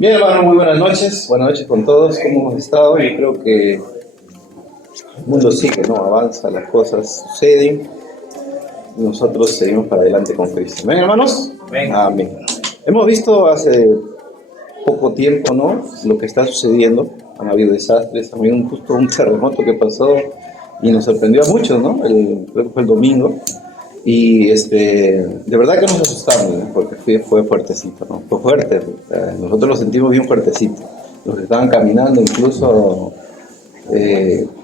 Bien, hermano, muy buenas noches. Buenas noches con todos. ¿Cómo hemos estado? Yo creo que el mundo sigue, ¿no? Avanza, las cosas suceden y nosotros seguimos para adelante con Cristo. ¿Ven, hermanos? Amén. Amén. Hemos visto hace poco tiempo, ¿no? Lo que está sucediendo. Han habido desastres, también justo un terremoto que pasó y nos sorprendió a muchos, ¿no? Creo que fue el domingo. Y de verdad que nos asustamos, ¿no? Porque fue fuertecito, ¿no? Fue fuerte, nosotros lo sentimos bien fuertecito. Los que estaban caminando, incluso,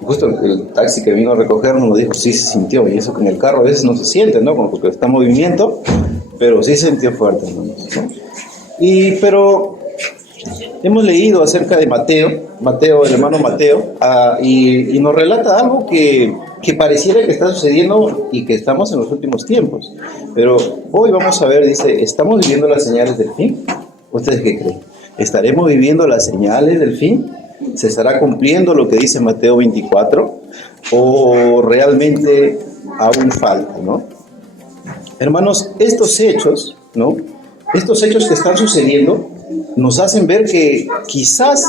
justo el taxi que vino a recogernos nos dijo, sí se sintió, y eso que en el carro a veces no se siente, ¿no? Como porque está en movimiento, pero sí se sintió fuerte, ¿no? Pero hemos leído acerca de Mateo, el hermano Mateo, y nos relata algo que pareciera que está sucediendo y que estamos en los últimos tiempos. Pero hoy vamos a ver, dice, ¿estamos viviendo las señales del fin? ¿Ustedes qué creen? ¿Estaremos viviendo las señales del fin? ¿Se estará cumpliendo lo que dice Mateo 24? ¿O realmente aún falta, no? Hermanos, estos hechos, ¿no? Estos hechos que están sucediendo nos hacen ver que quizás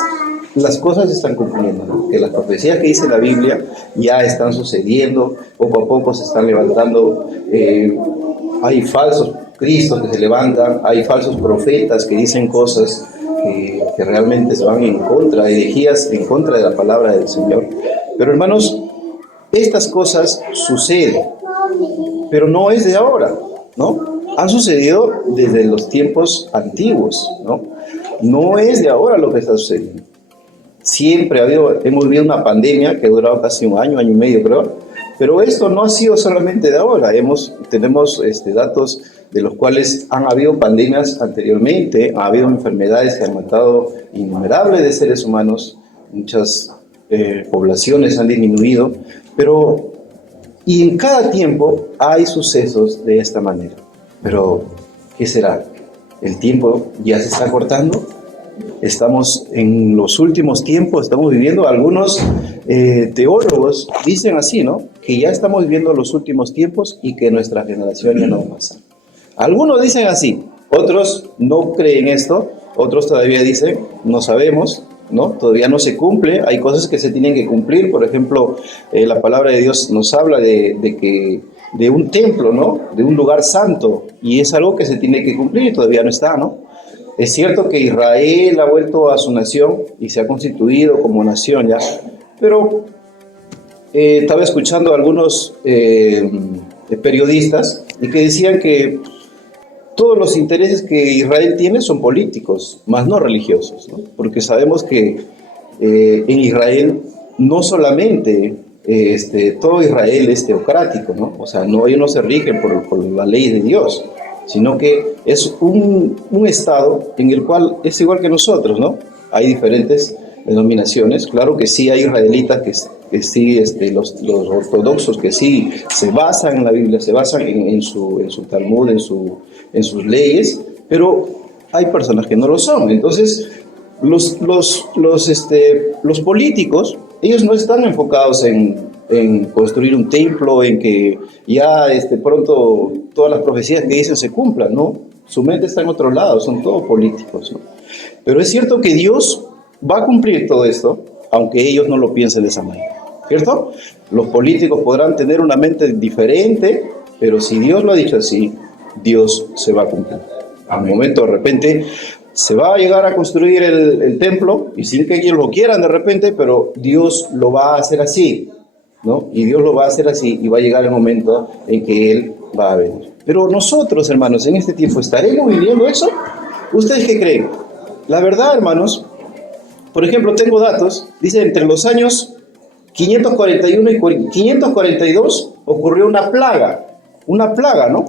las cosas se están cumpliendo, ¿no? Que las profecías que dice la Biblia ya están sucediendo, poco a poco se están levantando, hay falsos cristos que se levantan, hay falsos profetas que dicen cosas que realmente se van en contra, herejías en contra de la palabra del Señor. Pero hermanos, estas cosas suceden, pero no es de ahora, ¿no? Han sucedido desde los tiempos antiguos, ¿no? No es de ahora lo que está sucediendo. Siempre hemos vivido una pandemia que ha durado casi un año y medio, creo, pero esto no ha sido solamente de ahora. Tenemos datos de los cuales han habido pandemias anteriormente, ha habido enfermedades que han matado innumerables de seres humanos, muchas poblaciones han disminuido, y en cada tiempo hay sucesos de esta manera. Pero, ¿qué será? ¿El tiempo ya se está cortando? Estamos en los últimos tiempos, estamos viviendo, algunos teólogos dicen así, ¿no? Que ya estamos viviendo los últimos tiempos y que nuestra generación ya no va a pasar. Algunos dicen así, otros no creen esto, otros todavía dicen, no sabemos, ¿no? Todavía no se cumple, hay cosas que se tienen que cumplir. Por ejemplo, la palabra de Dios nos habla de un templo, ¿no? De un lugar santo, y es algo que se tiene que cumplir y todavía no está, ¿no? Es cierto que Israel ha vuelto a su nación y se ha constituido como nación ya, pero estaba escuchando a algunos periodistas y que decían que todos los intereses que Israel tiene son políticos, más no religiosos, ¿no? Porque sabemos que en Israel no solamente todo Israel es teocrático, ¿no? O sea, ellos no se rigen por la ley de Dios, sino que es un estado en el cual es igual que nosotros, ¿no? Hay diferentes denominaciones, claro que sí hay israelitas que sí, los ortodoxos que sí se basan en la Biblia, se basan en su Talmud, en sus leyes, pero hay personas que no lo son. Entonces, los políticos, ellos no están enfocados en construir un templo, en que ya pronto todas las profecías que dicen se cumplan, ¿no? Su mente está en otro lado, son todos políticos, ¿no? Pero es cierto que Dios va a cumplir todo esto, aunque ellos no lo piensen de esa manera, ¿cierto? Los políticos podrán tener una mente diferente, pero si Dios lo ha dicho así, Dios se va a cumplir. Al momento, de repente, se va a llegar a construir el templo, y sin que ellos lo quieran de repente, pero Dios lo va a hacer así, ¿no? Y Dios lo va a hacer así, y va a llegar el momento en que Él va a venir. Pero nosotros, hermanos, en este tiempo, ¿estaremos viviendo eso? ¿Ustedes qué creen? La verdad, hermanos, por ejemplo, tengo datos, dice entre los años 541 y 542 ocurrió una plaga, ¿no?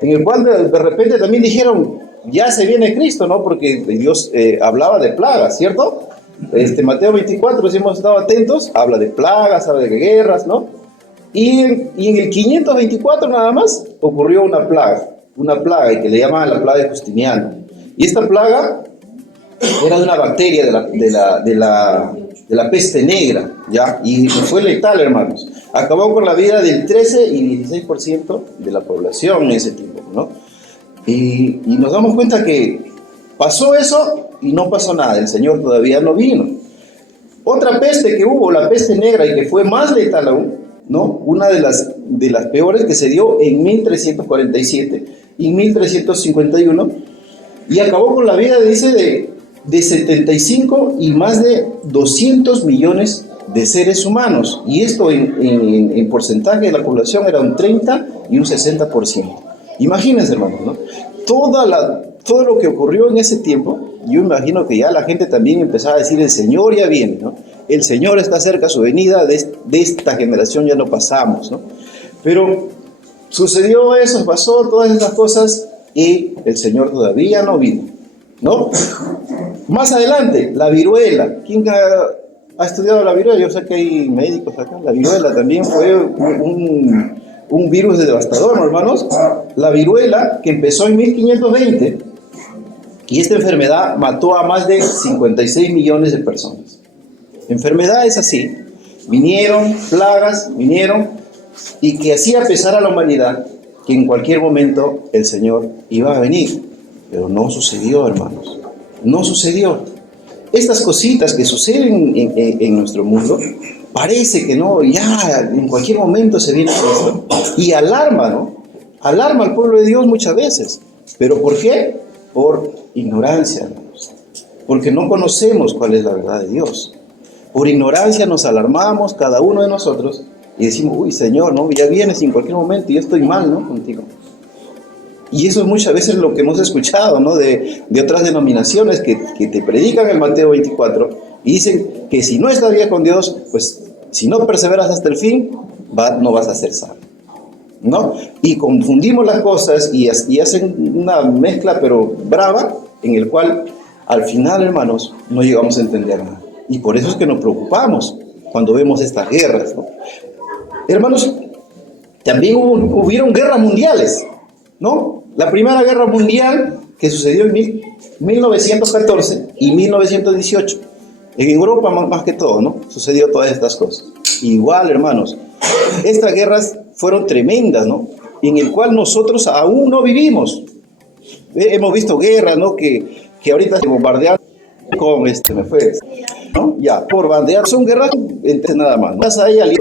En el cual de repente también dijeron, ya se viene Cristo, ¿no? Porque Dios hablaba de plagas, ¿cierto? Mateo 24, si hemos estado atentos, habla de plagas, habla de guerras, ¿no? Y en el 524 nada más ocurrió una plaga, y que le llamaban la plaga de Justiniano. Y esta plaga era de una bacteria de la peste negra, ¿ya? Y fue letal, hermanos. Acabó con la vida del 13 y 16% de la población en ese tiempo, ¿no? Y nos damos cuenta que pasó eso y no pasó nada, el Señor todavía no vino. Otra peste que hubo, la peste negra, y que fue más letal aún, ¿no? Una de las peores, que se dio en 1347 y 1351, y acabó con la vida, dice, de 75 y más de 200 millones de seres humanos, y esto en porcentaje de la población era un 30 y un 60%. Imagínense, hermanos, ¿no? Todo lo que ocurrió en ese tiempo, yo imagino que ya la gente también empezaba a decir, el Señor ya viene, ¿no? El Señor está cerca, su venida, de esta generación ya no pasamos, ¿no? Pero sucedió eso, pasó todas estas cosas y el Señor todavía no vino, ¿no? Más adelante, la viruela. ¿Quién ha estudiado la viruela? Yo sé que hay médicos acá. La viruela también fue un virus devastador, ¿no, hermanos? La viruela, que empezó en 1520, y esta enfermedad mató a más de 56 millones de personas. Enfermedades así, vinieron, plagas, y que hacía pesar a la humanidad que en cualquier momento el Señor iba a venir. Pero no sucedió, hermanos, no sucedió. Estas cositas que suceden en nuestro mundo, parece que no, ya en cualquier momento se viene esto, y alarma, ¿no? Alarma al pueblo de Dios muchas veces. ¿Pero por qué? Por ignorancia, hermanos. Porque no conocemos cuál es la verdad de Dios. Por ignorancia nos alarmamos cada uno de nosotros y decimos, uy, Señor, ¿no? Ya vienes en cualquier momento y yo estoy mal, ¿no? Contigo. Y eso es muchas veces lo que hemos escuchado, ¿no? De otras denominaciones que te predican el Mateo 24 y dicen que si no estás bien con Dios, pues si no perseveras hasta el fin, no vas a ser salvo, ¿no? Y confundimos las cosas y hacen una mezcla pero brava, en el cual al final, hermanos, no llegamos a entender nada. Y por eso es que nos preocupamos cuando vemos estas guerras, ¿no? Hermanos, también hubieron guerras mundiales, ¿no? La primera guerra mundial que sucedió en 1914 y 1918. En Europa más que todo, ¿no? Sucedió todas estas cosas. Igual, hermanos, estas guerras fueron tremendas, ¿no? En el cual nosotros aún no vivimos. Hemos visto guerras, ¿no? Que ahorita se bombardean con me fue, ¿no? Ya, por bandear, son guerras entre nada más, ¿no?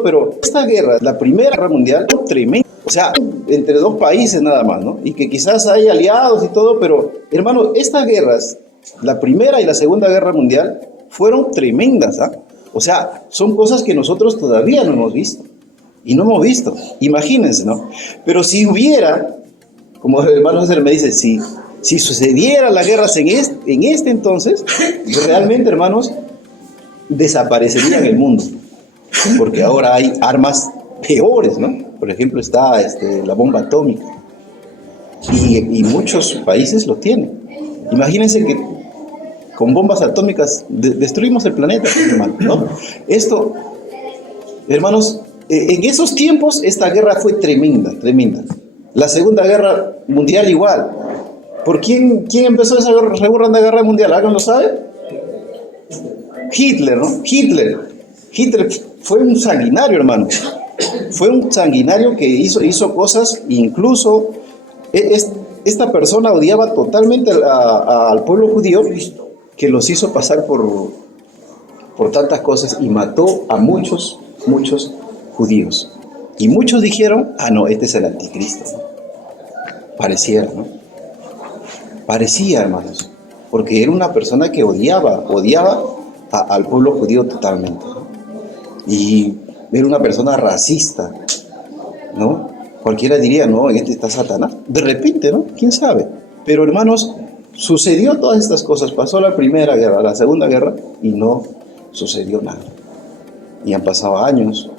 Pero esta guerra, la primera guerra mundial, fue tremenda. O sea, entre dos países nada más, ¿no? Y que quizás hay aliados y todo, pero, hermanos, estas guerras, la primera y la segunda guerra mundial, fueron tremendas, ¿ah? O sea, son cosas que nosotros todavía no hemos visto. Y no hemos visto. Imagínense, ¿no? Pero si hubiera, como el hermano César me dice, si sucediera las guerras en este entonces, realmente, hermanos, desaparecería en el mundo. Porque ahora hay armas peores, ¿no? Por ejemplo, está la bomba atómica. Y muchos países lo tienen. Imagínense que con bombas atómicas destruimos el planeta, hermano, ¿no? Esto, hermanos, en esos tiempos esta guerra fue tremenda, tremenda. La Segunda Guerra Mundial igual. ¿Por quién empezó esa Segunda Guerra Mundial? ¿Alguien lo sabe? Hitler, ¿no? Hitler fue un sanguinario, hermano. Fue un sanguinario que hizo cosas, incluso esta persona odiaba totalmente al pueblo judío, que los hizo pasar por tantas cosas y mató a muchos judíos. Y muchos dijeron, no, este es el anticristo, ¿no? Pareciera, ¿no? Parecía, hermanos, porque era una persona que odiaba al pueblo judío totalmente, ¿no? Y era una persona racista, ¿no? Cualquiera diría, no, en este está Satanás. De repente, ¿no? ¿Quién sabe? Pero, hermanos, sucedió todas estas cosas. Pasó la primera guerra, la segunda guerra, y no sucedió nada. Y han pasado años,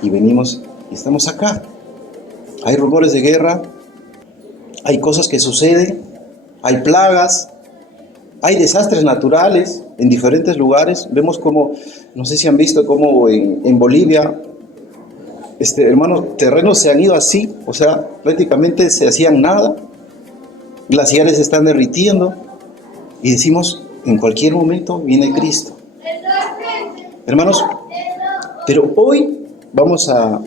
y venimos, y estamos acá. Hay rumores de guerra, hay cosas que suceden, hay plagas, hay desastres naturales en diferentes lugares. Vemos como, no sé si han visto como en Bolivia, hermanos, terrenos se han ido así, o sea, prácticamente se hacían nada, glaciares se están derritiendo, y decimos, en cualquier momento viene Cristo. Hermanos, pero hoy vamos a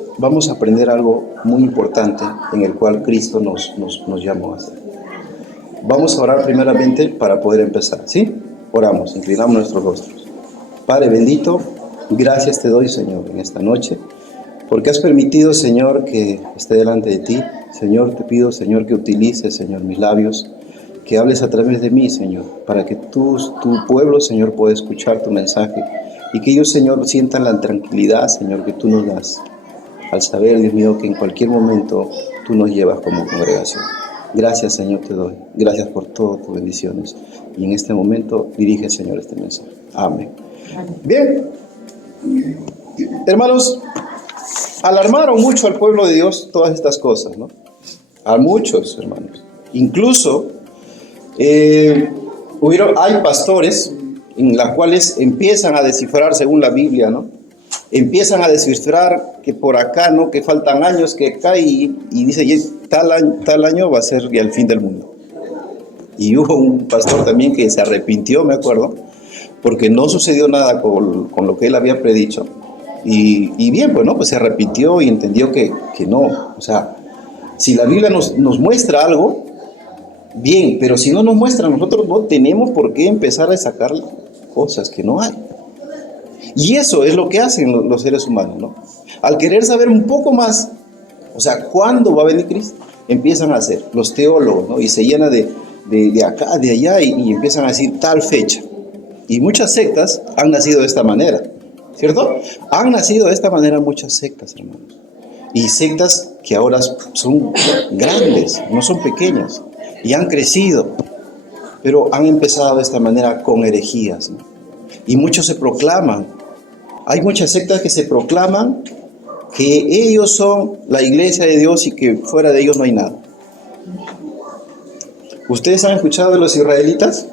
aprender algo muy importante en el cual Cristo nos llamó a hacer. Vamos a orar primeramente para poder empezar, ¿sí? Oramos, inclinamos nuestros rostros. Padre bendito, gracias te doy, Señor, en esta noche, porque has permitido, Señor, que esté delante de ti. Señor, te pido, Señor, que utilices, Señor, mis labios, que hables a través de mí, Señor, para que tu pueblo, Señor, pueda escuchar tu mensaje y que ellos, Señor, sientan la tranquilidad, Señor, que tú nos das, al saber, Dios mío, que en cualquier momento tú nos llevas como congregación. Gracias, Señor, te doy. Gracias por todas tus bendiciones. Y en este momento dirige, Señor, este mensaje. Amén. Bien, hermanos, alarmaron mucho al pueblo de Dios todas estas cosas, ¿no? A muchos, hermanos. Incluso hay pastores en los cuales empiezan a descifrar según la Biblia, ¿no? Empiezan a descifrar que por acá, ¿no? Que faltan años, que acá y dice, tal año va a ser ya el fin del mundo. Y hubo un pastor también que se arrepintió, me acuerdo, porque no sucedió nada con lo que él había predicho. Y bien, pues, ¿no? Pues se arrepintió y entendió que no. O sea, si la Biblia nos muestra algo, bien, pero si no nos muestra, nosotros no tenemos por qué empezar a sacar cosas que no hay. Y eso es lo que hacen los seres humanos, ¿no? Al querer saber un poco más, o sea, ¿cuándo va a venir Cristo? Empiezan a hacer los teólogos, ¿no? Y se llena de acá, de allá, y empiezan a decir tal fecha. Y muchas sectas han nacido de esta manera, ¿cierto? Han nacido de esta manera muchas sectas, hermanos. Y sectas que ahora son grandes, no son pequeñas, y han crecido, pero han empezado de esta manera con herejías, ¿no? Y muchos se proclaman. Hay muchas sectas que se proclaman que ellos son la iglesia de Dios y que fuera de ellos no hay nada. ¿Ustedes han escuchado de los israelitas?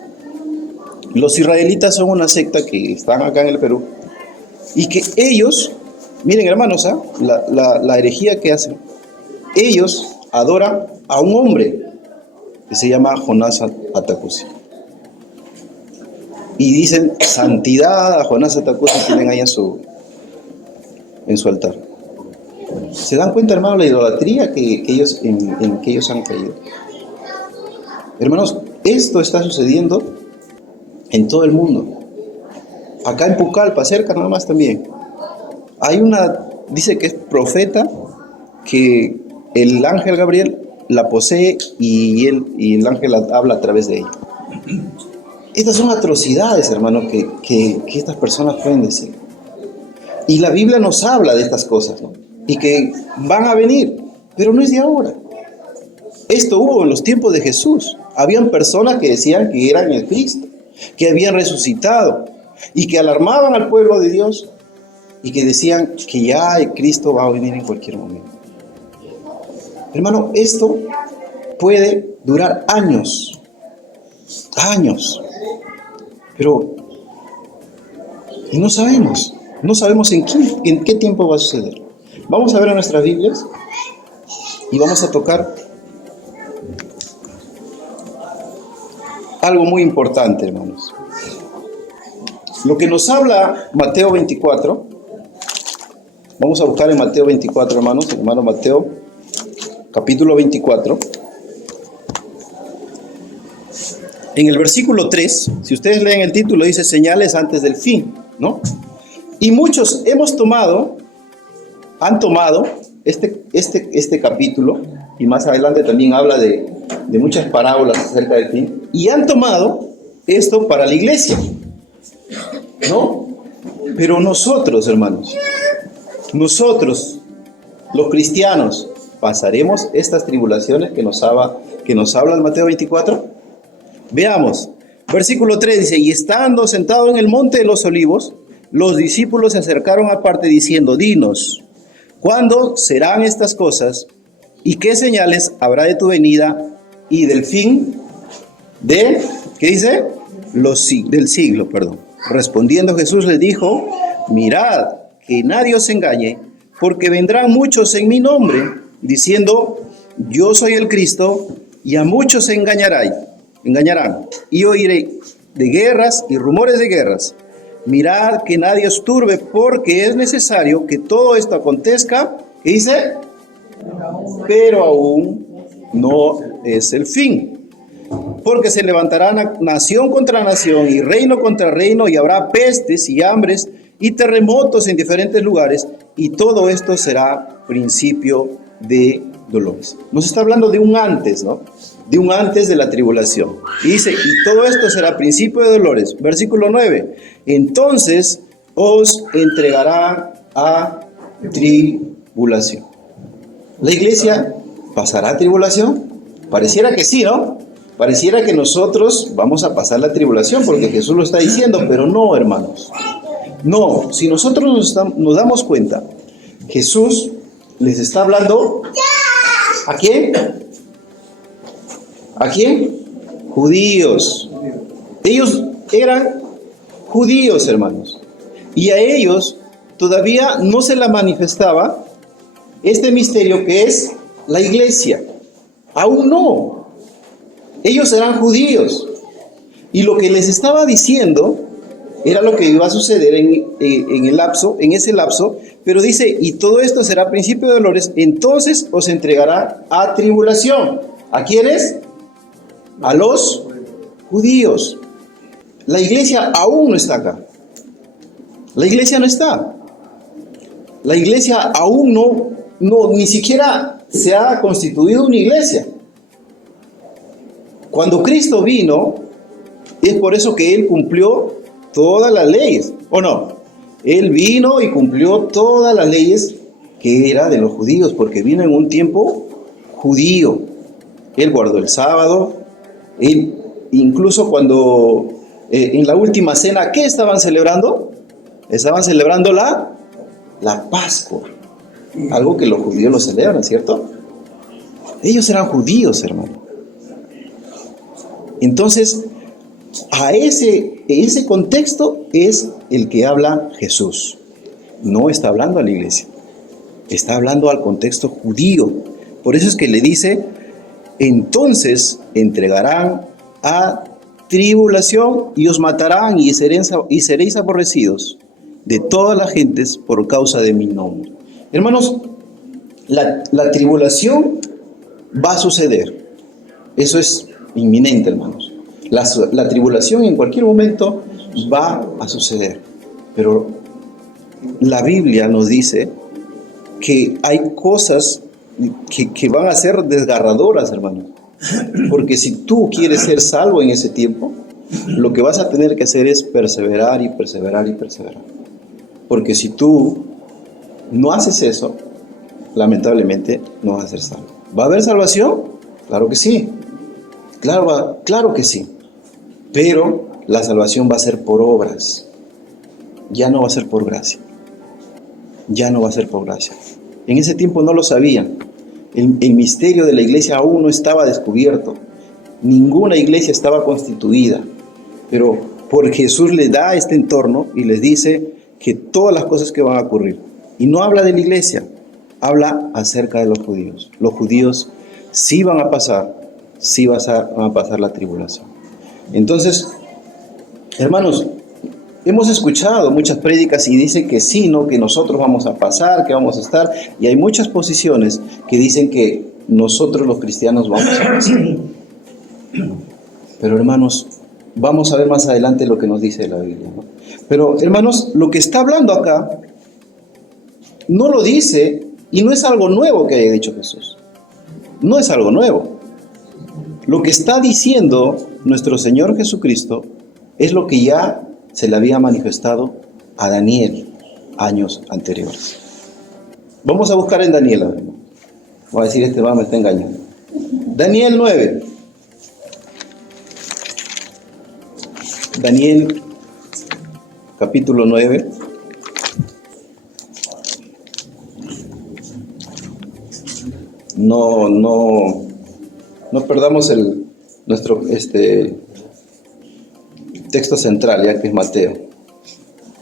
Los israelitas son una secta que están acá en el Perú y que ellos, miren hermanos, la herejía que hacen, ellos adoran a un hombre que se llama Jonás Atacusi. Y dicen santidad a Jonás Atacusi, tienen ahí en su altar. ¿Se dan cuenta, hermanos, la idolatría en que ellos han caído? Hermanos, esto está sucediendo en todo el mundo. Acá en Pucallpa, cerca nada más también. Hay dice que es profeta, que el ángel Gabriel la posee y el ángel habla a través de ella. Estas son atrocidades, hermano, que estas personas pueden decir. Y la Biblia nos habla de estas cosas, ¿no? Y que van a venir, pero no es de ahora. Esto hubo en los tiempos de Jesús. Habían personas que decían que eran el Cristo, que habían resucitado y que alarmaban al pueblo de Dios y que decían que ya el Cristo va a venir en cualquier momento. Hermano, esto puede durar años, pero y no sabemos en qué tiempo va a suceder. Vamos a ver en nuestras Biblias y vamos a tocar algo muy importante, hermanos. Lo que nos habla Mateo 24, vamos a buscar en Mateo 24, hermanos, hermano Mateo, capítulo 24. En el versículo 3, si ustedes leen el título, dice señales antes del fin, ¿no? Y muchos han tomado este capítulo, y más adelante también habla de muchas parábolas acerca del fin, y han tomado esto para la iglesia, ¿no? Pero nosotros, hermanos, los cristianos, ¿pasaremos estas tribulaciones que nos habla el Mateo 24? Veamos, versículo 3 dice, y estando sentado en el monte de los olivos, los discípulos se acercaron aparte diciendo, dinos, ¿cuándo serán estas cosas? ¿Y qué señales habrá de tu venida y del fin ¿qué dice? Del siglo, perdón. Respondiendo Jesús les dijo, mirad, que nadie os engañe, porque vendrán muchos en mi nombre, diciendo, yo soy el Cristo, y a muchos se engañarán, y oiré de guerras y rumores de guerras. Mirad que nadie os turbe, porque es necesario que todo esto acontezca. ¿Qué dice? Pero aún no es el fin. porque se levantará nación contra nación y reino contra reino, y habrá pestes y hambres y terremotos en diferentes lugares, y todo esto será principio de dolores. Nos está hablando de un antes, ¿no? De un antes de la tribulación. Y dice, y todo esto será principio de dolores. Versículo 9. Entonces os entregará a tribulación. ¿La iglesia pasará tribulación? Pareciera que sí, ¿no? Pareciera que nosotros vamos a pasar la tribulación porque Jesús lo está diciendo, pero no, hermanos. No, si nosotros nos damos cuenta, Jesús les está hablando, ¿a quién? ¿A quién? Judíos. Ellos eran judíos, hermanos. Y a ellos todavía no se la manifestaba este misterio que es la iglesia. Aún no. Ellos eran judíos. Y lo que les estaba diciendo era lo que iba a suceder en ese lapso. Pero dice, y todo esto será principio de dolores, entonces os entregará a tribulación. ¿A quiénes? A los judíos. La iglesia aún no está acá. La iglesia no está. La iglesia aún no, ni siquiera se ha constituido una iglesia. Cuando Cristo vino, es por eso que Él cumplió todas las leyes, ¿o no? Él vino y cumplió todas las leyes que era de los judíos, porque vino en un tiempo judío. Él guardó el sábado. Él, incluso cuando en la última cena, ¿qué estaban celebrando? Estaban celebrando la Pascua. Algo que los judíos lo celebran, ¿cierto? Ellos eran judíos, hermano. Entonces, a ese contexto es el que habla Jesús. No está hablando a la iglesia. Está hablando al contexto judío. Por eso es que le dice, entonces entregarán a tribulación y os matarán y seréis aborrecidos de todas las gentes por causa de mi nombre. Hermanos, la tribulación va a suceder. Eso es inminente, hermanos. La tribulación en cualquier momento va a suceder. Pero la Biblia nos dice que hay cosas que van a ser desgarradoras, hermanos. Porque si tú quieres ser salvo en ese tiempo, lo que vas a tener que hacer es perseverar y perseverar y perseverar. Porque si tú no haces eso, lamentablemente no vas a ser salvo. ¿Va a haber salvación? Claro que sí. Claro que sí. Pero la salvación va a ser por obras. Ya no va a ser por gracia. Ya no va a ser por gracia. En ese tiempo no lo sabían. El misterio de la iglesia aún no estaba descubierto. Ninguna iglesia estaba constituida. Pero por Jesús les da este entorno y les dice que todas las cosas que van a ocurrir. Y no habla de la iglesia, habla acerca de los judíos. Los judíos sí van a pasar la tribulación. Entonces, hermanos, hemos escuchado muchas prédicas y dicen que sí, ¿no? Que nosotros vamos a pasar, que vamos a estar. Y hay muchas posiciones que dicen que nosotros los cristianos vamos a pasar. Pero hermanos, vamos a ver más adelante lo que nos dice la Biblia, ¿no? Pero hermanos, lo que está hablando acá no lo dice y no es algo nuevo que haya dicho Jesús. No es algo nuevo. Lo que está diciendo nuestro Señor Jesucristo es lo que ya se le había manifestado a Daniel años anteriores. Vamos a buscar en Daniel. Voy a decir, este me está engañando. Daniel 9. Daniel capítulo 9. No perdamos nuestro texto central, ya que es Mateo.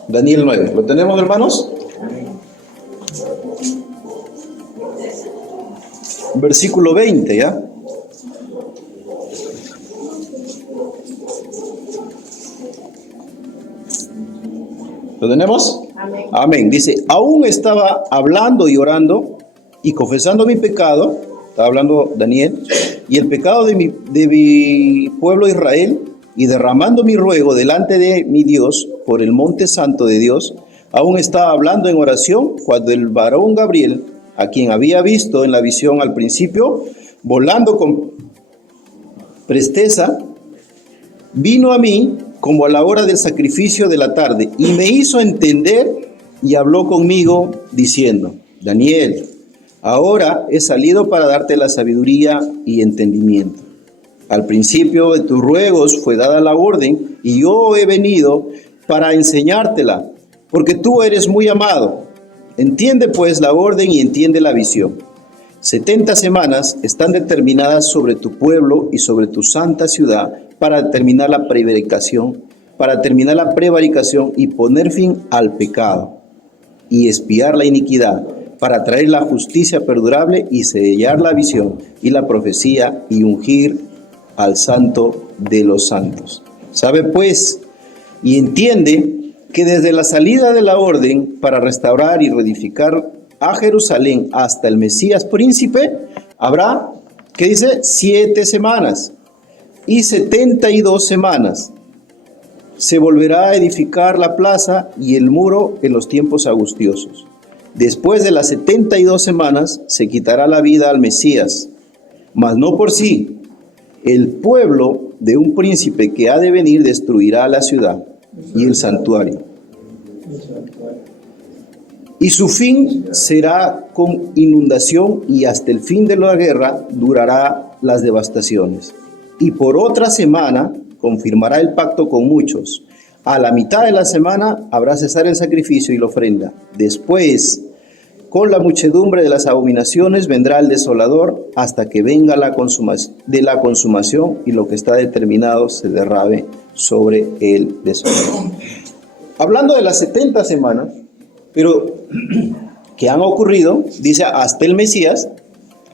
Daniel 9. ¿Lo tenemos, hermanos? Versículo 20, ¿ya? ¿Lo tenemos? Amén. Amén. Dice, aún estaba hablando y orando y confesando mi pecado, estaba hablando Daniel, y el pecado de mi pueblo Israel, y derramando mi ruego delante de mi Dios por el monte santo de Dios, aún estaba hablando en oración cuando el varón Gabriel, a quien había visto en la visión al principio, volando con presteza, vino a mí como a la hora del sacrificio de la tarde y me hizo entender y habló conmigo diciendo: Daniel, ahora he salido para darte la sabiduría y entendimiento. Al principio de tus ruegos fue dada la orden y yo he venido para enseñártela, porque tú eres muy amado. Entiende pues la orden y entiende la visión. 70 semanas están determinadas sobre tu pueblo y sobre tu santa ciudad para terminar la prevaricación, y poner fin al pecado y expiar la iniquidad, para traer la justicia perdurable y sellar la visión y la profecía y ungir al santo de los santos. Sabe pues y entiende que desde la salida de la orden para restaurar y reedificar a Jerusalén hasta el Mesías príncipe, habrá, ¿qué dice? 7 semanas y 72 semanas. Se volverá a edificar la plaza y el muro en los tiempos angustiosos. Después de las 72 semanas se quitará la vida al Mesías, mas no por sí. El pueblo de un príncipe que ha de venir destruirá la ciudad y el santuario. Y su fin será con inundación, y hasta el fin de la guerra durará las devastaciones. Y por otra semana confirmará el pacto con muchos. A la mitad de la semana habrá cesar el sacrificio y la ofrenda. Después, con la muchedumbre de las abominaciones, vendrá el desolador hasta que venga la consumación y lo que está determinado se derrame sobre el desolador. Hablando de las 70 semanas, pero que han ocurrido, dice hasta el Mesías,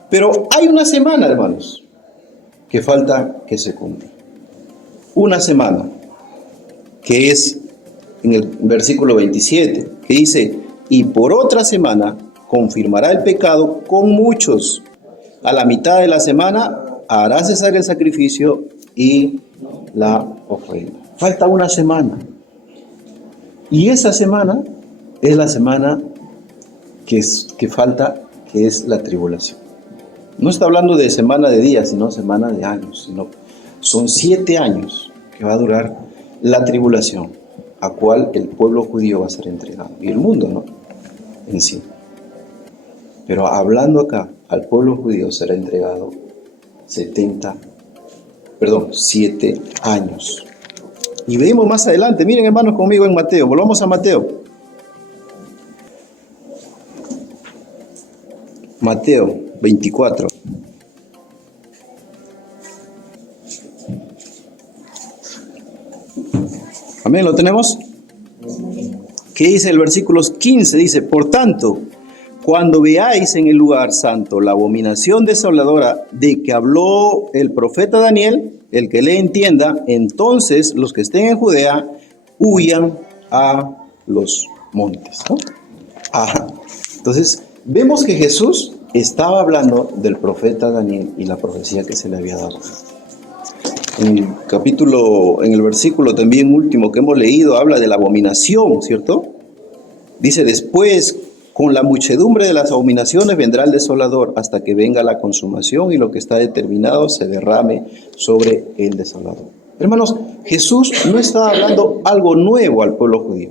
pero hay una semana, hermanos, que falta que se cumpla. Una semana, que es en el versículo 27, que dice: y por otra semana confirmará el pecado con muchos. A la mitad de la semana hará cesar el sacrificio y la ofrenda. Falta una semana. Y esa semana es la semana que falta, que es la tribulación. No está hablando de semana de días, sino semana de años. Son 7 años que va a durar la tribulación, a cual el pueblo judío va a ser entregado. Y el mundo, ¿no? En sí. Pero hablando acá, al pueblo judío será entregado 7 años. Y vemos más adelante, miren hermanos conmigo en Mateo, volvamos a Mateo. Mateo 24. Amén, ¿lo tenemos? ¿Qué dice el versículo 15? Dice: por tanto, cuando veáis en el lugar santo la abominación desoladora de que habló el profeta Daniel, el que le entienda, entonces los que estén en Judea huyan a los montes, ¿no? Entonces, vemos que Jesús estaba hablando del profeta Daniel y la profecía que se le había dado. En el versículo también último que hemos leído, habla de la abominación, ¿cierto? Dice: después, con la muchedumbre de las abominaciones vendrá el desolador hasta que venga la consumación y lo que está determinado se derrame sobre el desolador. Hermanos, Jesús no estaba hablando algo nuevo al pueblo judío.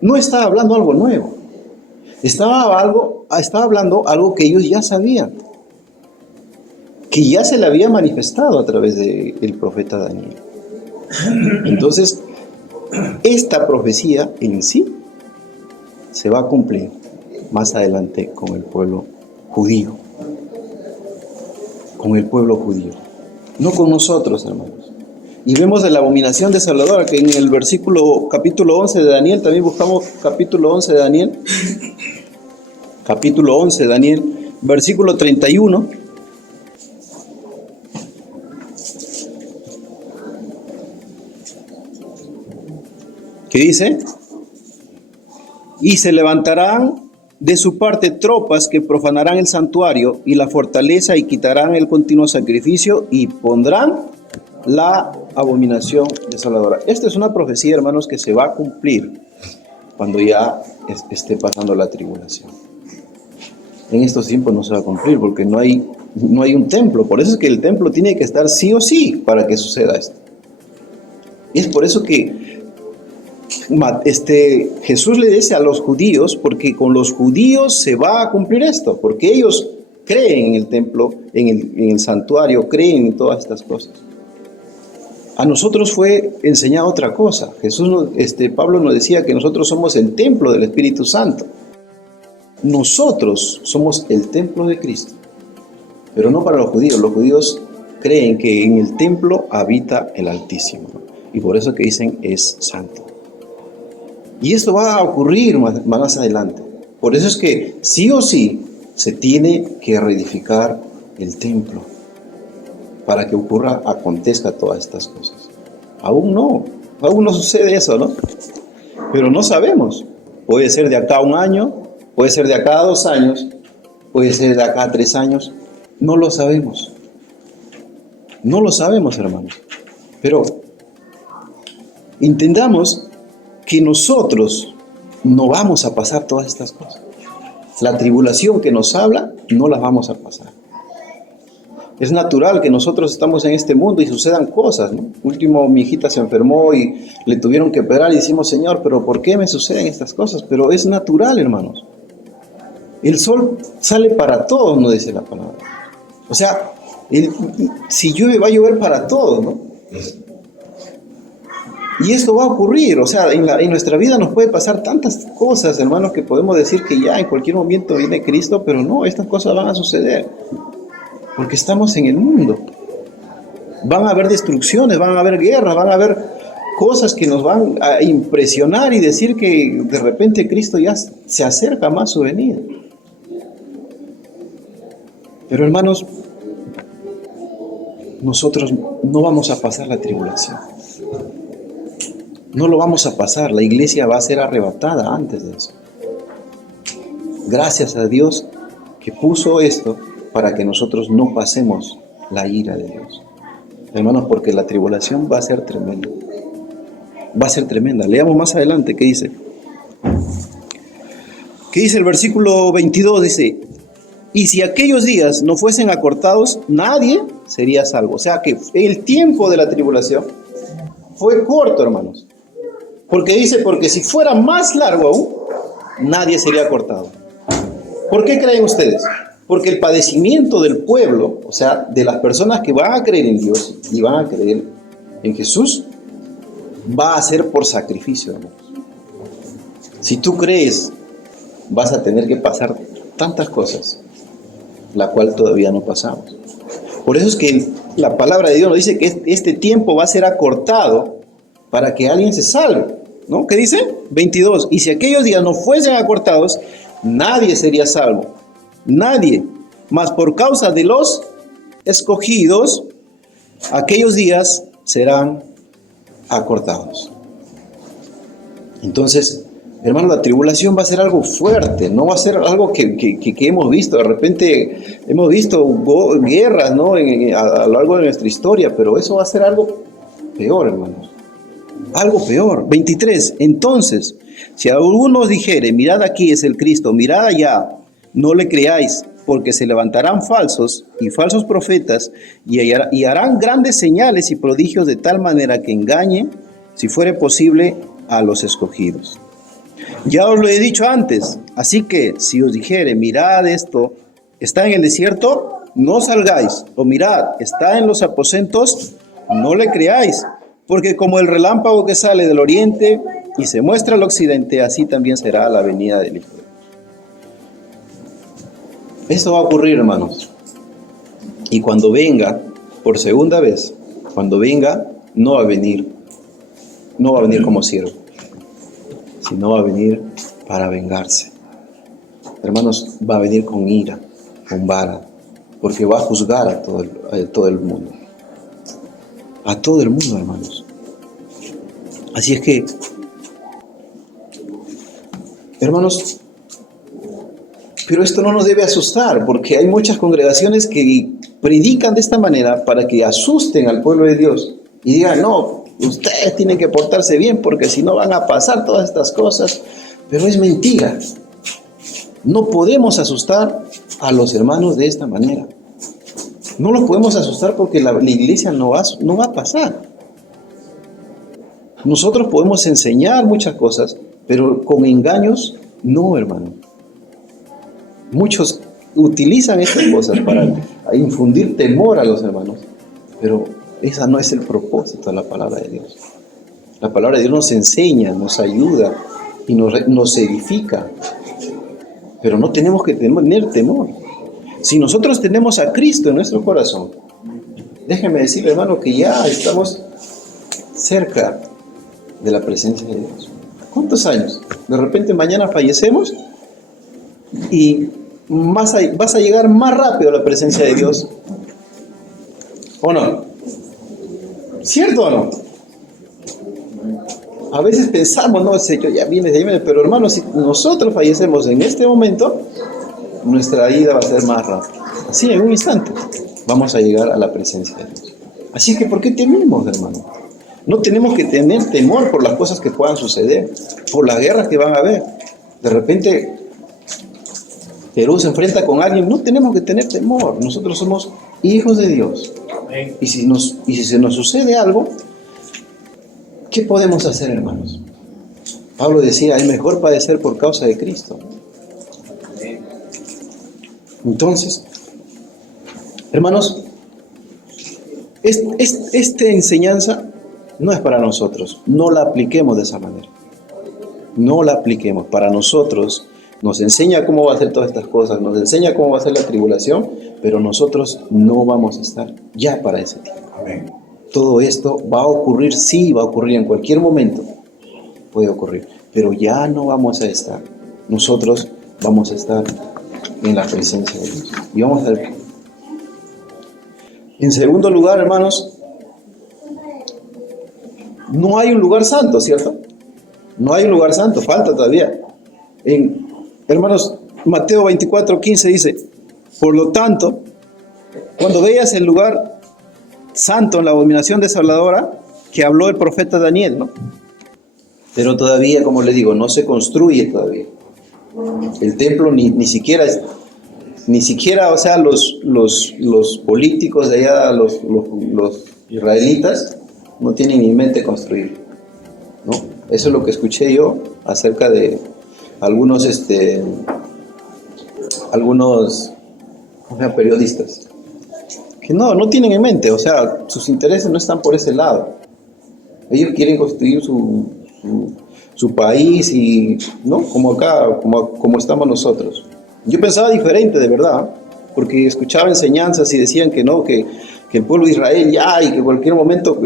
No estaba hablando algo nuevo. Estaba hablando algo que ellos ya sabían, que ya se le había manifestado a través del profeta Daniel. Entonces, esta profecía en sí se va a cumplir más adelante con el pueblo judío. Con el pueblo judío. No con nosotros, hermanos. Y vemos de la abominación desoladora, que en el capítulo 11 de Daniel, también buscamos capítulo 11 de Daniel. Capítulo 11 de Daniel, versículo 31. ¿Qué dice? Y se levantarán de su parte tropas que profanarán el santuario y la fortaleza y quitarán el continuo sacrificio y pondrán la abominación desoladora. Esta es una profecía, hermanos, que se va a cumplir cuando ya esté pasando la tribulación. En estos tiempos no se va a cumplir porque no hay un templo. Por eso es que el templo tiene que estar sí o sí para que suceda esto. Y es por eso que Jesús le dice a los judíos, porque con los judíos se va a cumplir esto, porque ellos creen en el templo, en el santuario, creen en todas estas cosas. A nosotros fue enseñada otra cosa. Pablo nos decía que nosotros somos el templo del Espíritu Santo. Nosotros somos el templo de Cristo, pero no para los judíos. Los judíos creen que en el templo habita el Altísimo, y por eso que dicen es santo. Y esto va a ocurrir más adelante. Por eso es que sí o sí se tiene que reedificar el templo para que acontezca todas estas cosas. Aún no sucede eso, ¿no? Pero no sabemos. Puede ser de acá a un año, puede ser de acá a 2 años, puede ser de acá a 3 años. No lo sabemos. No lo sabemos, hermanos. Pero entendamos que nosotros no vamos a pasar todas estas cosas. La tribulación que nos habla, no las vamos a pasar. Es natural que nosotros estamos en este mundo y sucedan cosas, ¿no? Último, mi hijita se enfermó y le tuvieron que operar y decimos, Señor, ¿pero por qué me suceden estas cosas? Pero es natural, hermanos. El sol sale para todos, nos dice la palabra. O sea, si llueve, va a llover para todos, ¿no? Y esto va a ocurrir, o sea, en nuestra vida nos puede pasar tantas cosas, hermanos, que podemos decir que ya en cualquier momento viene Cristo, pero no, estas cosas van a suceder. Porque estamos en el mundo. Van a haber destrucciones, van a haber guerras, van a haber cosas que nos van a impresionar y decir que de repente Cristo ya se acerca más a su venida. Pero hermanos, nosotros no vamos a pasar la tribulación. No lo vamos a pasar. La iglesia va a ser arrebatada antes de eso. Gracias a Dios que puso esto para que nosotros no pasemos la ira de Dios. Hermanos, porque la tribulación va a ser tremenda. Va a ser tremenda. Leamos más adelante qué dice. ¿Qué dice el versículo 22? Dice, y si aquellos días no fuesen acortados, nadie sería salvo. O sea que el tiempo de la tribulación fue corto, hermanos. Porque dice, porque si fuera más largo aún, nadie sería cortado. ¿Por qué creen ustedes? Porque el padecimiento del pueblo, o sea, de las personas que van a creer en Dios y van a creer en Jesús, va a ser por sacrificio, hermanos. Si tú crees, vas a tener que pasar tantas cosas, la cual todavía no pasamos. Por eso es que la palabra de Dios nos dice que este tiempo va a ser acortado para que alguien se salve, ¿no? ¿Qué dice? 22. Y si aquellos días no fuesen acortados, nadie sería salvo. Nadie, mas por causa de los escogidos, aquellos días serán acortados. Entonces, hermano, la tribulación va a ser algo fuerte, no va a ser algo que hemos visto. De repente hemos visto guerras, ¿no? A lo largo de nuestra historia, pero eso va a ser algo peor, hermanos. Algo peor. 23. Entonces, si alguno dijere, mirad aquí es el Cristo, mirad allá, no le creáis, porque se levantarán falsos y falsos profetas y harán grandes señales y prodigios de tal manera que engañen, si fuere posible, a los escogidos. Ya os lo he dicho antes, así que si os dijere, mirad esto, está en el desierto, no salgáis, o mirad, está en los aposentos, no le creáis, porque como el relámpago que sale del oriente y se muestra al occidente, así también será la venida del Hijo. Esto va a ocurrir, hermanos. Y cuando venga, por segunda vez, cuando venga, no va a venir como siervo, sino va a venir para vengarse. Hermanos, va a venir con ira, con vara, porque va a juzgar a todo el mundo. A todo el mundo, hermanos. Así es que, hermanos, Pero esto no nos debe asustar, porque hay muchas congregaciones que predican de esta manera para que asusten al pueblo de Dios y digan, no, ustedes tienen que portarse bien porque si no van a pasar todas estas cosas. Pero es mentira. No podemos asustar a los hermanos de esta manera. No los podemos asustar porque la iglesia no va a pasar. Nosotros podemos enseñar muchas cosas, pero con engaños, no, hermano. Muchos utilizan estas cosas para infundir temor a los hermanos, pero ese no es el propósito de la palabra de Dios. La palabra de Dios nos enseña, nos ayuda y nos edifica, pero no tenemos que tener temor. Si nosotros tenemos a Cristo en nuestro corazón, déjeme decirle, hermano, que ya estamos cerca de la presencia de Dios. ¿Cuántos años? De repente mañana fallecemos y vas a llegar más rápido a la presencia de Dios. ¿O no? ¿Cierto o no? A veces pensamos, no, Señor, ya viene, pero hermanos, si nosotros fallecemos en este momento, nuestra ida va a ser más rápida. Así, en un instante, vamos a llegar a la presencia de Dios. Así que, ¿por qué tememos, hermano? No tenemos que tener temor por las cosas que puedan suceder, por las guerras que van a haber. De repente, Perú se enfrenta con alguien, no tenemos que tener temor. Nosotros somos hijos de Dios. Y si se nos sucede algo, ¿qué podemos hacer, hermanos? Pablo decía, es mejor padecer por causa de Cristo. Entonces, hermanos, esta enseñanza no es para nosotros. No la apliquemos de esa manera. No la apliquemos. Para nosotros nos enseña cómo va a hacer todas estas cosas, nos enseña cómo va a ser la tribulación, pero nosotros no vamos a estar ya para ese tiempo. Amén. Todo esto va a ocurrir, sí, va a ocurrir en cualquier momento. Puede ocurrir, pero ya no vamos a estar. Nosotros vamos a estar en la presencia de Dios. Y vamos a ver. En segundo lugar, hermanos, no hay un lugar santo, ¿cierto? No hay un lugar santo, falta todavía. Hermanos, Mateo 24:15 dice, por lo tanto, cuando veas el lugar santo en la abominación desoladora, que habló el profeta Daniel, ¿no? Pero todavía, como les digo, no se construye todavía. El templo ni siquiera, o sea, los políticos de allá, los israelitas, no tienen ni en mente construir, ¿no? Eso es lo que escuché yo acerca de algunos periodistas, que no tienen en mente, o sea, sus intereses no están por ese lado. Ellos quieren construir su país y, ¿no? Como acá, como estamos nosotros. Yo pensaba diferente, de verdad, porque escuchaba enseñanzas y decían que no, que el pueblo de Israel ya, y que en cualquier momento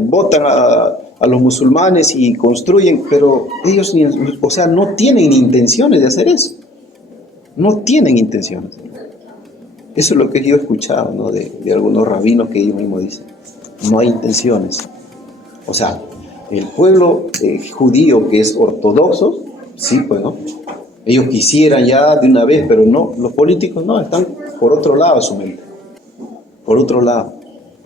votan a los musulmanes y construyen, pero ellos, o sea, no tienen intenciones de hacer eso. No tienen intenciones. Eso es lo que yo he escuchado, ¿no? de algunos rabinos que ellos mismos dicen. No hay intenciones. O sea, el pueblo judío que es ortodoxo, sí, pues, ¿no? Ellos quisieran ya de una vez, pero no, los políticos no, están por otro lado su mente. Por otro lado.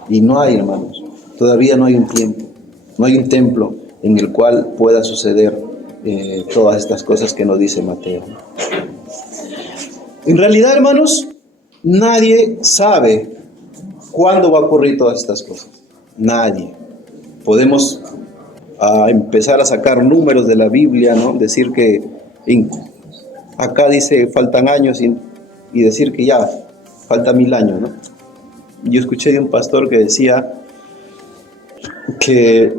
Y no hay, hermanos, todavía no hay un tiempo, no hay un templo en el cual pueda suceder todas estas cosas que nos dice Mateo. En realidad, hermanos, nadie sabe cuándo va a ocurrir todas estas cosas. Nadie. Podemos empezar a sacar números de la Biblia, ¿no? Decir que acá dice faltan años y decir que ya falta 1000 años, ¿no? Yo escuché de un pastor que decía que,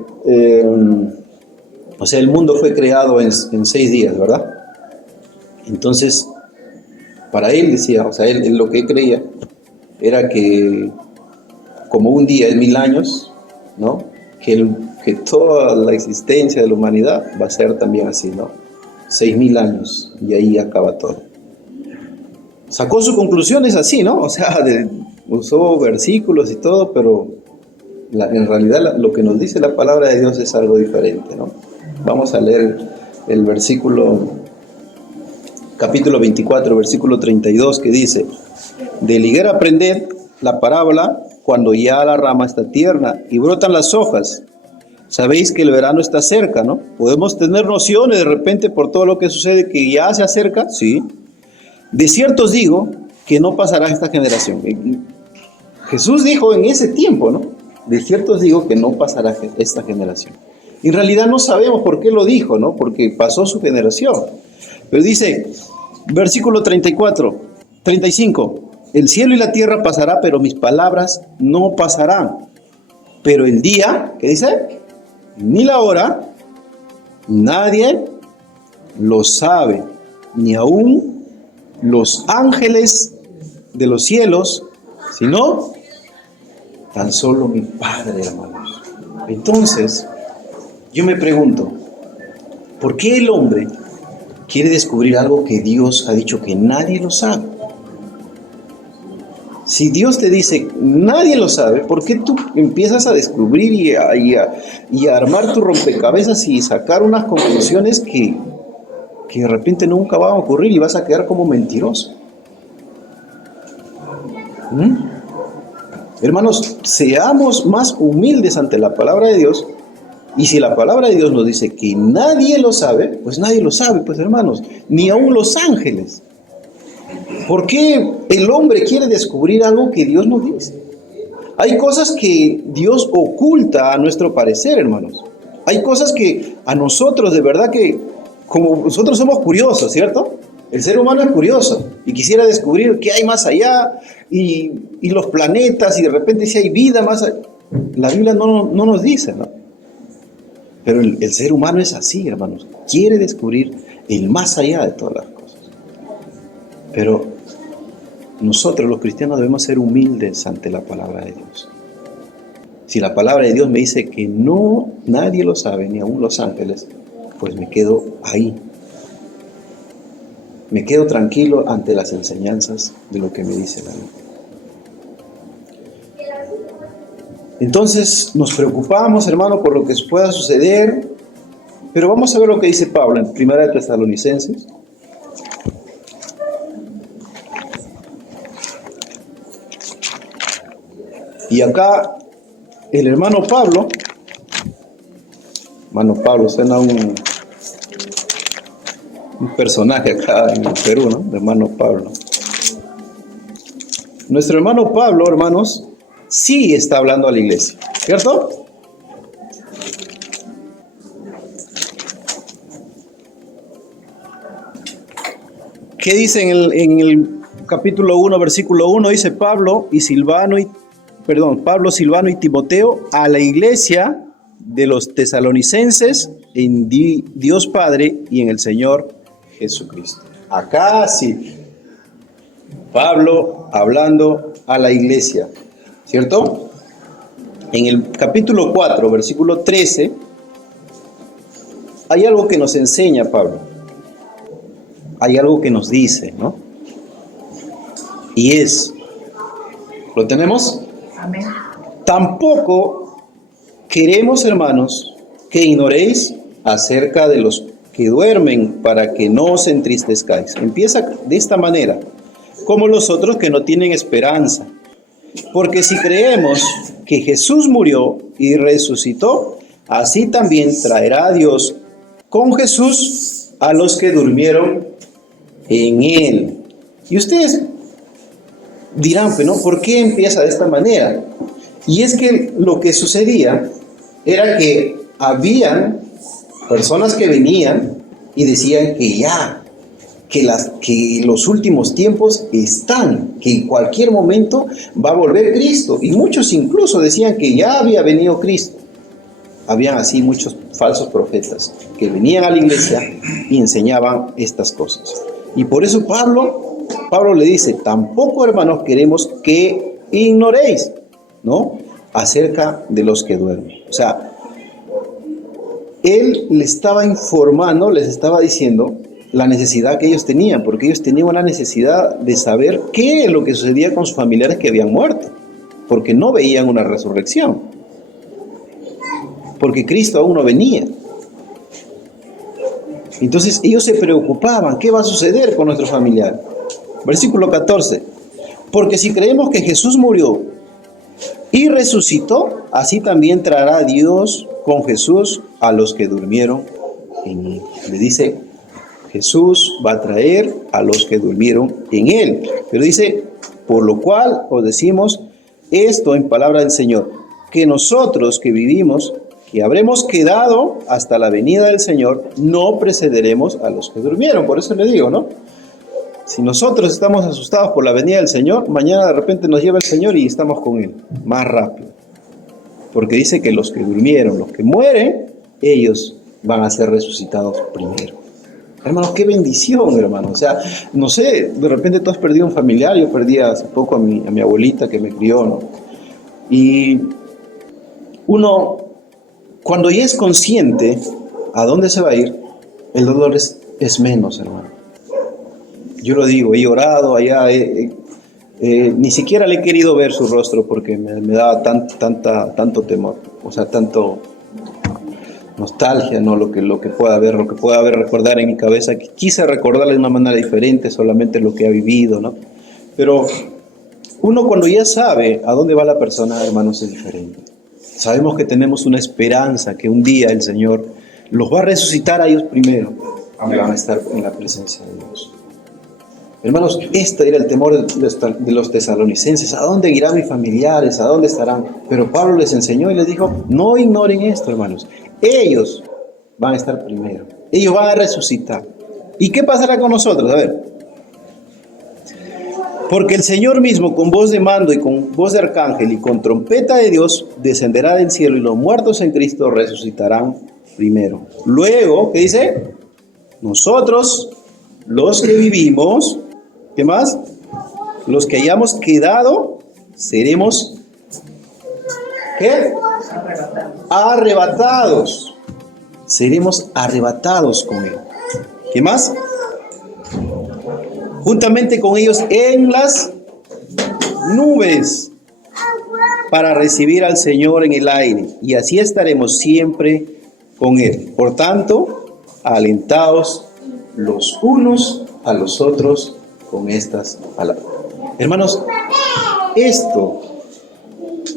o sea, el mundo fue creado en 6 días, ¿verdad? Entonces, para él decía, o sea, él lo que creía era que como un día es 1000 años, ¿no? Que toda la existencia de la humanidad va a ser también así, ¿no? 6000 años y ahí acaba todo. Sacó sus conclusiones así, ¿no? O sea, usó versículos y todo, pero en realidad lo que nos dice la palabra de Dios es algo diferente, ¿no? Vamos a leer el versículo capítulo 24, versículo 32, que dice: de la higuera aprended la parábola cuando ya la rama está tierna y brotan las hojas. Sabéis que el verano está cerca, ¿no? Podemos tener nociones de repente por todo lo que sucede que ya se acerca, sí. De cierto os digo que no pasará esta generación. Jesús dijo en ese tiempo, ¿no? De cierto os digo que no pasará esta generación. En realidad no sabemos por qué lo dijo, ¿no? Porque pasó su generación. Pero dice, versículo 35, el cielo y la tierra pasará, pero mis palabras no pasarán. Pero el día, ¿qué dice? Ni la hora, nadie lo sabe, ni aún los ángeles de los cielos, sino tan solo mi Padre, hermanos. Entonces, yo me pregunto, ¿por qué el hombre quiere descubrir algo que Dios ha dicho que nadie lo sabe? Si Dios te dice, nadie lo sabe, ¿por qué tú empiezas a descubrir y a armar tu rompecabezas y sacar unas conclusiones que de repente nunca van a ocurrir y vas a quedar como mentiroso? Hermanos, seamos más humildes ante la palabra de Dios. Y si la palabra de Dios nos dice que nadie lo sabe, pues nadie lo sabe, pues hermanos, ni aún los ángeles. ¿Por qué el hombre quiere descubrir algo que Dios nos dice? Hay cosas que Dios oculta a nuestro parecer, hermanos. Hay cosas que a nosotros, de verdad que, como nosotros somos curiosos, ¿cierto? El ser humano es curioso y quisiera descubrir qué hay más allá y los planetas y de repente si hay vida más allá. La Biblia no nos dice, ¿no? Pero el ser humano es así, hermanos. Quiere descubrir el más allá de todas las cosas. Pero nosotros los cristianos debemos ser humildes ante la palabra de Dios. Si la palabra de Dios me dice que no, nadie lo sabe, ni aún los ángeles, pues me quedo ahí. Me quedo tranquilo ante las enseñanzas de lo que me dice la Biblia. Entonces nos preocupamos, hermano, por lo que pueda suceder, pero vamos a ver lo que dice Pablo en 1 Tesalonicenses. Y acá el hermano Pablo suena un personaje acá en el Perú, ¿no? El hermano Pablo. Nuestro hermano Pablo, hermanos, sí está hablando a la iglesia, ¿cierto? ¿Qué dice en el capítulo 1, versículo 1? Dice Pablo, Silvano y Timoteo a la iglesia de los tesalonicenses en Dios Padre y en el Señor Jesucristo. Acá sí, Pablo hablando a la iglesia, ¿cierto? En el capítulo 4, versículo 13, hay algo que nos enseña Pablo. Hay algo que nos dice, ¿no? Y es, ¿lo tenemos? Amén. Tampoco queremos, hermanos, que ignoréis acerca de los que duermen para que no os entristezcáis. Empieza de esta manera, como los otros que no tienen esperanza. Porque si creemos que Jesús murió y resucitó, así también traerá a Dios con Jesús a los que durmieron en Él. Y ustedes dirán, ¿no? ¿Por qué empieza de esta manera? Y es que lo que sucedía era que habían personas que venían y decían que los últimos tiempos están, que en cualquier momento va a volver Cristo. Y muchos incluso decían que ya había venido Cristo. Habían así muchos falsos profetas que venían a la iglesia y enseñaban estas cosas. Y por eso Pablo le dice, tampoco, hermanos, queremos que ignoréis, ¿no? Acerca de los que duermen. O sea, él les estaba informando, les estaba diciendo la necesidad que ellos tenían, porque ellos tenían una necesidad de saber qué es lo que sucedía con sus familiares que habían muerto, porque no veían una resurrección, porque Cristo aún no venía. Entonces ellos se preocupaban, ¿qué va a suceder con nuestro familiar? Versículo 14. Porque si creemos que Jesús murió y resucitó, así también traerá Dios con Jesús a los que durmieron en él. Le dice, Jesús va a traer a los que durmieron en él. Pero dice, por lo cual os decimos esto en palabra del Señor, que nosotros que vivimos, que habremos quedado hasta la venida del Señor, no precederemos a los que durmieron. Por eso le digo, ¿no? Si nosotros estamos asustados por la venida del Señor, mañana de repente nos lleva el Señor y estamos con Él, más rápido. Porque dice que los que durmieron, los que mueren, ellos van a ser resucitados primero. Hermanos, qué bendición, hermano. O sea, no sé, de repente tú has perdido un familiar. Yo perdí hace poco a mi abuelita que me crió, ¿no? Y uno, cuando ya es consciente a dónde se va a ir, el dolor es menos, hermano. Yo lo digo, he llorado allá, ni siquiera le he querido ver su rostro porque me daba tanto temor, o sea, tanto nostalgia, ¿no? Lo que pueda haber, recordar en mi cabeza. Quise recordarle de una manera diferente, solamente lo que ha vivido, ¿no? Pero uno cuando ya sabe a dónde va la persona, hermanos, es diferente. Sabemos que tenemos una esperanza, que un día el Señor los va a resucitar a ellos primero, y van a estar en la presencia de Dios. Hermanos, este era el temor de los tesalonicenses. ¿A dónde irán mis familiares? ¿A dónde estarán? Pero Pablo les enseñó y les dijo, no ignoren esto, hermanos. Ellos van a estar primero. Ellos van a resucitar. ¿Y qué pasará con nosotros? A ver. Porque el Señor mismo, con voz de mando y con voz de arcángel y con trompeta de Dios, descenderá del cielo y los muertos en Cristo resucitarán primero. Luego, ¿qué dice? Nosotros, los que vivimos, ¿qué más? Los que hayamos quedado, seremos, ¿qué? Arrebatados. Seremos arrebatados con Él. ¿Qué más? Juntamente con ellos en las nubes, para recibir al Señor en el aire, y así estaremos siempre con Él. Por tanto, alentaos los unos a los otros con estas palabras. Hermanos, esto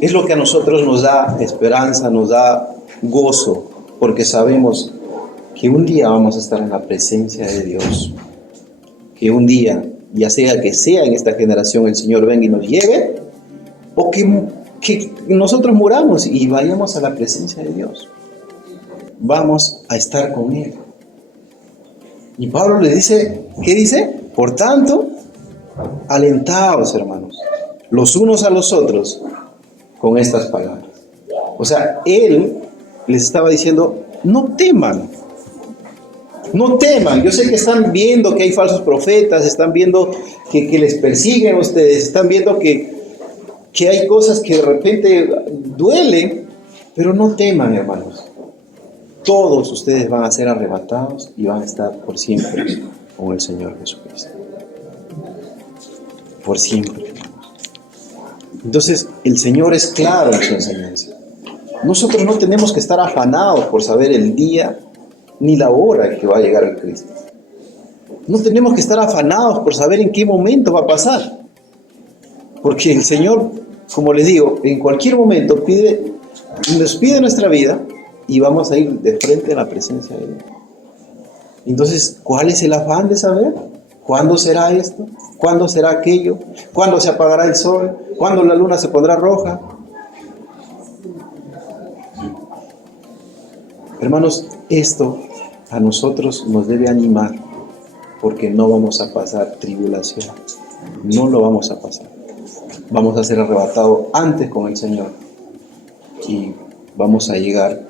es lo que a nosotros nos da esperanza, nos da gozo, porque sabemos que un día vamos a estar en la presencia de Dios. Que un día, ya sea en esta generación, el Señor venga y nos lleve, o que nosotros muramos y vayamos a la presencia de Dios. Vamos a estar con Él. Y Pablo le dice, ¿qué dice? Por tanto, alentaos, hermanos, los unos a los otros con estas palabras. O sea, Él les estaba diciendo, no teman. No teman. Yo sé que están viendo que hay falsos profetas, están viendo que les persiguen a ustedes, están viendo que hay cosas que de repente duelen, pero no teman, hermanos. Todos ustedes van a ser arrebatados y van a estar por siempre con el Señor Jesucristo. Por siempre, hermanos. Entonces, el Señor es claro en su enseñanza. Nosotros no tenemos que estar afanados por saber el día ni la hora en que va a llegar el Cristo. No tenemos que estar afanados por saber en qué momento va a pasar. Porque el Señor, como les digo, en cualquier momento nos pide nuestra vida y vamos a ir de frente a la presencia de Dios. Entonces, ¿cuál es el afán de saber? ¿Cuándo será esto? ¿Cuándo será aquello? ¿Cuándo se apagará el sol? ¿Cuándo la luna se pondrá roja? Hermanos, esto a nosotros nos debe animar, porque no vamos a pasar tribulación. No lo vamos a pasar. Vamos a ser arrebatados antes con el Señor y vamos a llegar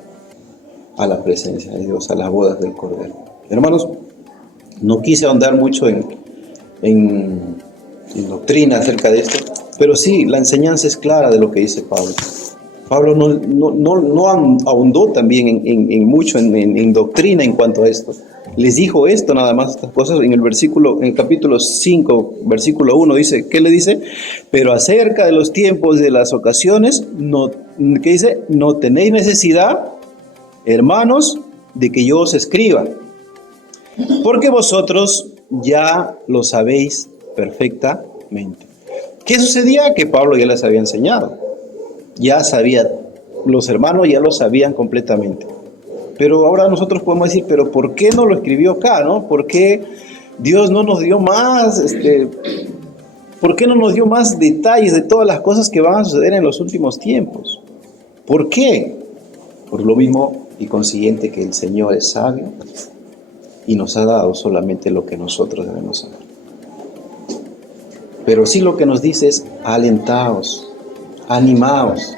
a la presencia de Dios, a las bodas del Cordero. Hermanos, no quise ahondar mucho en doctrina acerca de esto, pero sí, la enseñanza es clara de lo que dice Pablo. Pablo no ahondó también en mucho en doctrina en cuanto a esto. Les dijo esto nada más, estas cosas, en el capítulo 5, versículo 1, dice, ¿qué le dice? Pero acerca de los tiempos de las ocasiones, ¿qué dice? No tenéis necesidad, hermanos, de que yo os escriba. porque vosotros ya lo sabéis perfectamente. ¿Qué sucedía? Que Pablo ya les había enseñado. Ya sabía, los hermanos ya lo sabían completamente. Pero ahora nosotros podemos decir, pero ¿por qué no lo escribió acá, no? ¿Por qué Dios no nos dio más, por qué no nos dio más detalles de todas las cosas que van a suceder en los últimos tiempos? ¿Por qué? Por lo mismo y consiguiente que el Señor es sabio y nos ha dado solamente lo que nosotros debemos saber. Pero sí lo que nos dice es: alentaos, animaos,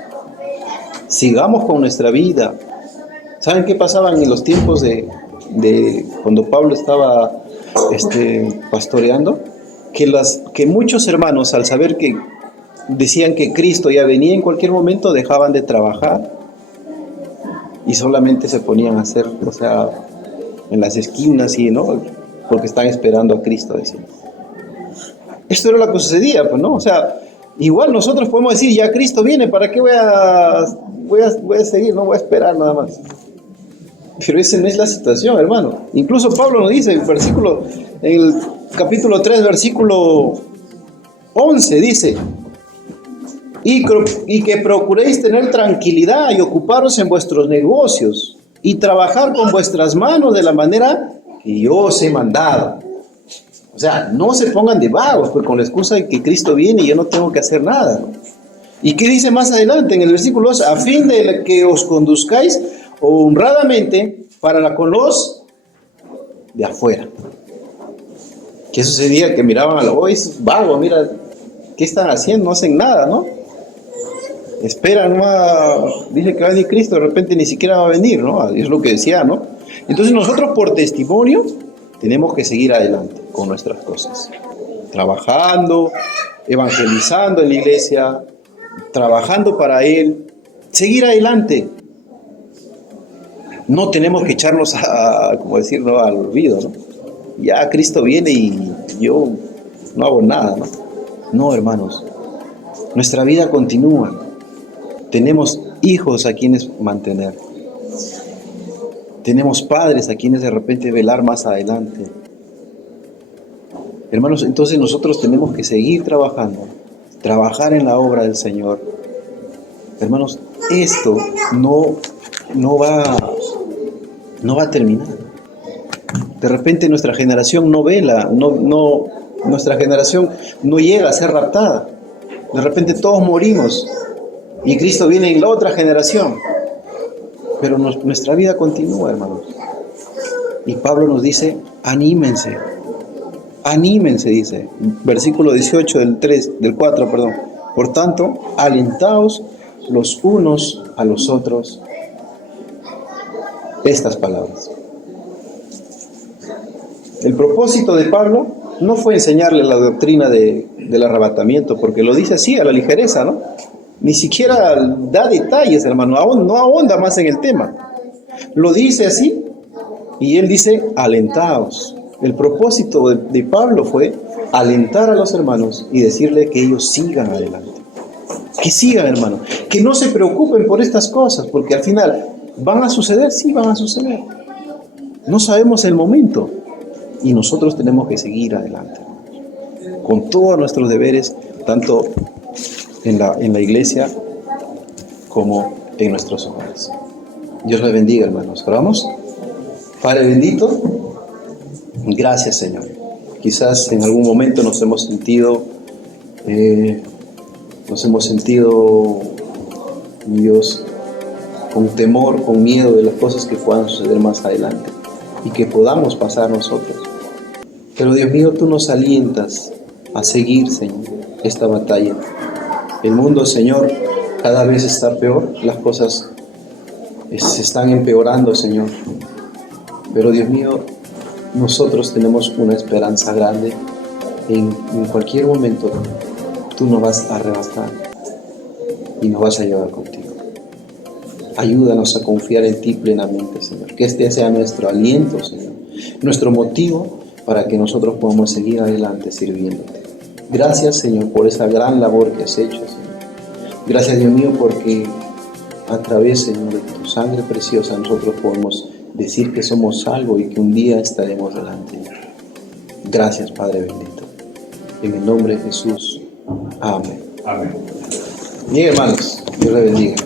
sigamos con nuestra vida. ¿Saben qué pasaban en los tiempos de cuando Pablo estaba pastoreando? Que muchos hermanos, al saber que decían que Cristo ya venía en cualquier momento, dejaban de trabajar y solamente se ponían a hacer, en las esquinas, y no, porque están esperando a Cristo, decían. Esto era lo que sucedía, pues, ¿no? Igual nosotros podemos decir: ya Cristo viene, ¿para qué voy a seguir? No voy a esperar nada más. Pero esa no es la situación, hermano. Incluso Pablo nos dice, en el capítulo 3, versículo 11, dice: y que procuréis tener tranquilidad y ocuparos en vuestros negocios y trabajar con vuestras manos de la manera que yo os he mandado. No se pongan de vagos, pues, con la excusa de que Cristo viene y yo no tengo que hacer nada, ¿no? ¿Y qué dice más adelante en el versículo 2? A fin de que os conduzcáis honradamente para con los de afuera. ¿Qué sucedía? Que miraban a los es vago, mira, ¿qué están haciendo? No hacen nada, ¿no? Esperan, dice que va a venir Cristo, de repente ni siquiera va a venir, ¿no? Es lo que decía, ¿no? Entonces nosotros, por testimonio, tenemos que seguir adelante con nuestras cosas, trabajando, evangelizando en la iglesia, trabajando para Él, seguir adelante. No tenemos que echarnos al olvido, ¿no? Ya Cristo viene y yo no hago nada, ¿no? No, hermanos, nuestra vida continúa. Tenemos hijos a quienes mantener. Tenemos padres a quienes de repente velar más adelante. Hermanos, entonces nosotros tenemos que seguir trabajando, trabajar en la obra del Señor. Hermanos, esto no va a terminar. De repente nuestra generación no vela, nuestra generación no llega a ser raptada. De repente todos morimos y Cristo viene en la otra generación. Pero nuestra vida continúa, hermanos. Y Pablo nos dice: anímense. Anímense, dice. Versículo 18 del 4, perdón. Por tanto, alentaos los unos a los otros. Estas palabras. El propósito de Pablo no fue enseñarle la doctrina del arrebatamiento, porque lo dice así a la ligereza, ¿no? Ni siquiera da detalles, hermano, no ahonda más en el tema. Lo dice así y él dice: alentaos. El propósito de Pablo fue alentar a los hermanos y decirle que ellos sigan adelante. Que sigan, hermano. Que no se preocupen por estas cosas, porque al final van a suceder, sí van a suceder. No sabemos el momento y nosotros tenemos que seguir adelante con todos nuestros deberes, tanto en la iglesia como en nuestros hogares. Dios les bendiga, hermanos. Oramos. Padre bendito, gracias, Señor. Quizás en algún momento nos hemos sentido, Dios, con temor, con miedo de las cosas que puedan suceder más adelante y que podamos pasar nosotros. Pero Dios mío, tú nos alientas a seguir, Señor, esta batalla. El mundo, Señor, cada vez está peor, las cosas se están empeorando, Señor. Pero Dios mío, nosotros tenemos una esperanza grande. En cualquier momento tú nos vas a arrebatar y nos vas a llevar contigo. Ayúdanos a confiar en ti plenamente, Señor. Que este sea nuestro aliento, Señor, nuestro motivo para que nosotros podamos seguir adelante sirviéndote. Gracias, Señor, por esa gran labor que has hecho, Señor. Gracias, Dios mío, porque a través, Señor, de tu sangre preciosa nosotros podemos decir que somos salvos y que un día estaremos delante de Él. Gracias, Padre bendito. En el nombre de Jesús. Amén. Amén. Bien, hermanos, Dios les bendiga.